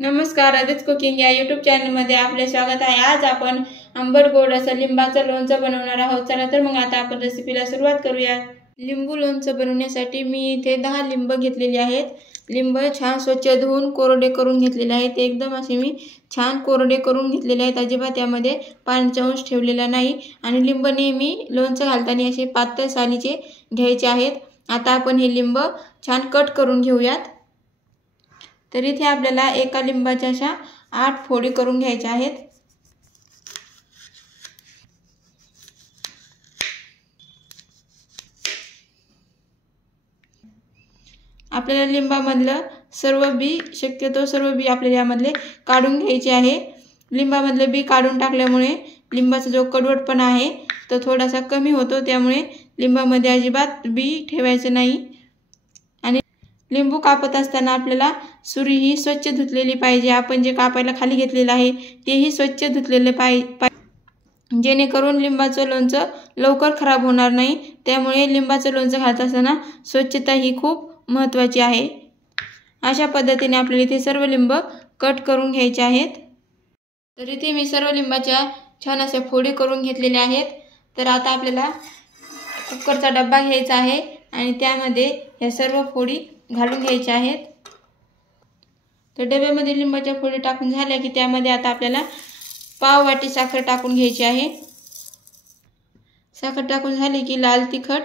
नमस्कार, आदित्य कुकिंग या यूट्यूब चॅनलमध्ये आपले स्वागत आहे। आज आपण आंबट गोड असं लिंबाचं लोणचं बनवणार आहोत। चला तर मग आता आपण रेसिपीला सुरुवात करूया। लिंबू लोणचं बनवण्यासाठी मी इथे 10 लिंब घेतलेले आहेत। लिंब छान स्वच्छ धुवून कोरडे करून घेतलेले आहेत। एकदम असे मी छान कोरडे करून घेतलेले आहेत। अजिबात यामध्ये पाण्याचा अंश ठेवलेला नाही आणि लिंब नेहमी लोणचं घालताना असे पातळ सालीचे घ्यायचे आहेत। आता आपण हे लिंब छान कट करून घेऊयात। तर इथे आपल्याला एका लिंबाच्या अशा 8 फोडी करून घ्यायच्या आहेत। आपल्याला लिंबामधलं सर्व बी शक्यतो सर्व बी आपल्याला यामधले काढून घ्यायचे आहे। लिंबामधलं बी काढून टाकल्यामुळे लिंबाचा जो कडवटपणा आहे तो थोडासा कमी होतो, त्यामुळे लिंबामध्ये अजिबात बी ठेवायचं नाही। आणि लिंबू कापत असताना आपल्याला सुरी ही स्वच्छ धुतलेली पाहिजे। आपण जे कापायला खाली घेतलेलं आहे तेही स्वच्छ धुतलेले पाहिजे, जेणेकरून लिंबाचं लोणचं लवकर खराब होणार नाही। त्यामुळे लिंबाचं लोणचं घालत असताना स्वच्छता ही खूप महत्त्वाची आहे। अशा पद्धतीने आपल्याला इथे सर्व लिंब कट करून घ्यायचे आहेत। तर इथे मी सर्व लिंबाच्या छान अशा फोडी करून घेतलेल्या आहेत। तर आता आपल्याला कुकरचा डब्बा घ्यायचा आहे आणि त्यामध्ये या सर्व फोडी घालून घ्यायच्या आहेत। तर डब्यामध्ये लिंबाच्या फोडी टाकून झाल्या की त्यामध्ये आता आपल्याला पाव वाटी साखर टाकून घ्यायची आहे। साखर टाकून झाली की लाल तिखट,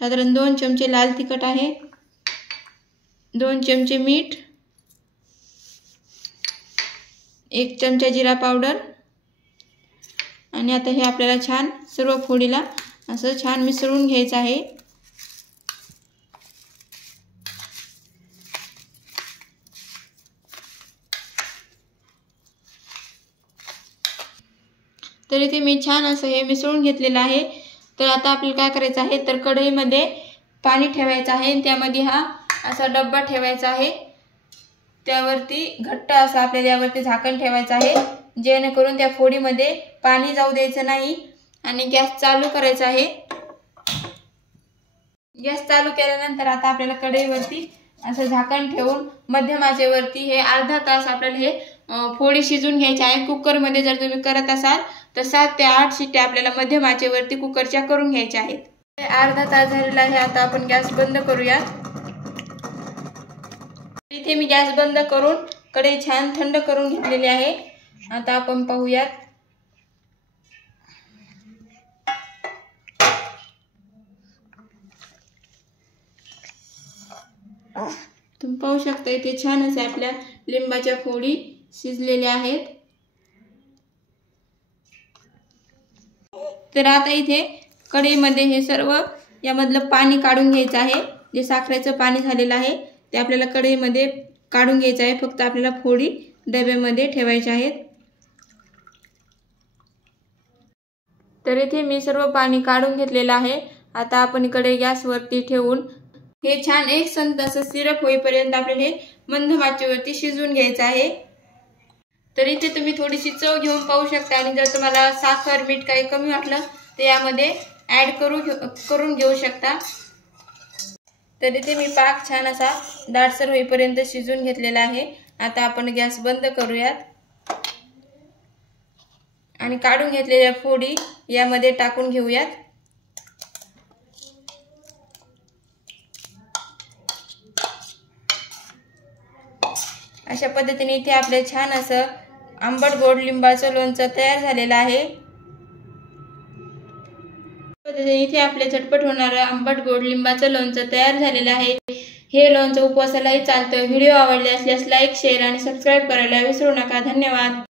साधारण 2 चमचे लाल तिखट आहे, 2 चमचे मीठ, 1 चमचा जिरा पावडर आणि आता हे आपल्याला छान सर्व फोडीला असं छान मिसळून घ्यायचं आहे। तर इथे मी छान असं हे मिसळून घेतलेलं आहे। तर आता आपल्याला काय करायचं आहे, तर कढईमध्ये पाणी ठेवायचं आहे, त्यामध्ये हा असा डब्बा ठेवायचा आहे। त्यावरती घट्ट असं आपल्याला यावरती झाकण ठेवायचं आहे, जेणेकरून त्या फोडीमध्ये पाणी जाऊ द्यायचं नाही। आणि गॅस चालू करायचा आहे। गॅस चालू केल्यानंतर आता आपल्याला कढईवरती असं झाकण ठेवून मध्यम आचेवरती हे अर्धा तास आपल्याला हे फोडी शिजून घ्यायची आहे। कुकरमध्ये जर तुम्ही करत असाल तर 7 ते 8 शिट्ट्या आपल्याला मध्यम आचेवरती कुकरच्या करून घ्यायच्या आहेत। अर्धा तास झालेला आहे। आता आपण गॅस बंद करूयात। इथे मी गॅस बंद करून कढई छान थंड करून घेतलेली आहे। आता आपण पाहूयात। तुम्ही पाहू शकता इथे छान असे आपल्या लिंबाच्या फोडी शिजलेल्या आहेत। तर आता इथे कढईमध्ये हे सर्व यामधलं पाणी काढून घ्यायचं आहे। जे साखरेचं पाणी झालेलं आहे ते आपल्याला कढईमध्ये काढून घ्यायचं आहे। फक्त आपल्याला फोडी डब्यामध्ये ठेवायच्या आहेत। तर इथे मी सर्व पाणी काढून घेतलेलं आहे। आता आपण कढई गॅसवरती ठेवून हे छान एकसंध असं सिरप होईपर्यंत आपल्याला हे मंद आचेवरती शिजवून घ्यायचं आहे। तर इथे तुम्ही थोडीशी चव घेऊन पाहू शकता आणि जर तुम्हाला साखर मीठ काही कमी वाटलं तर यामध्ये ऍड करून घेऊ शकता। तर इथे मी पाक छान असा दाटसर होईपर्यंत शिजवून घेतलेला आहे। आता आपण गॅस बंद करूयात आणि काढून घेतलेल्या फोडी यामध्ये टाकून घेऊयात। अशा पद्धतीने इथे आपले छान असं आंबट गोड लिंबाचं लोणचं तयार झालेलं आहे। इथे आपले झटपट होणारं आंबट गोड लिंबाचं लोणचं तयार झालेलं आहे। हे लोणचं उपवासालाही चालतं। व्हिडिओ आवडले असल्यास लाईक, शेअर आणि सबस्क्राईब करायला विसरू नका। धन्यवाद।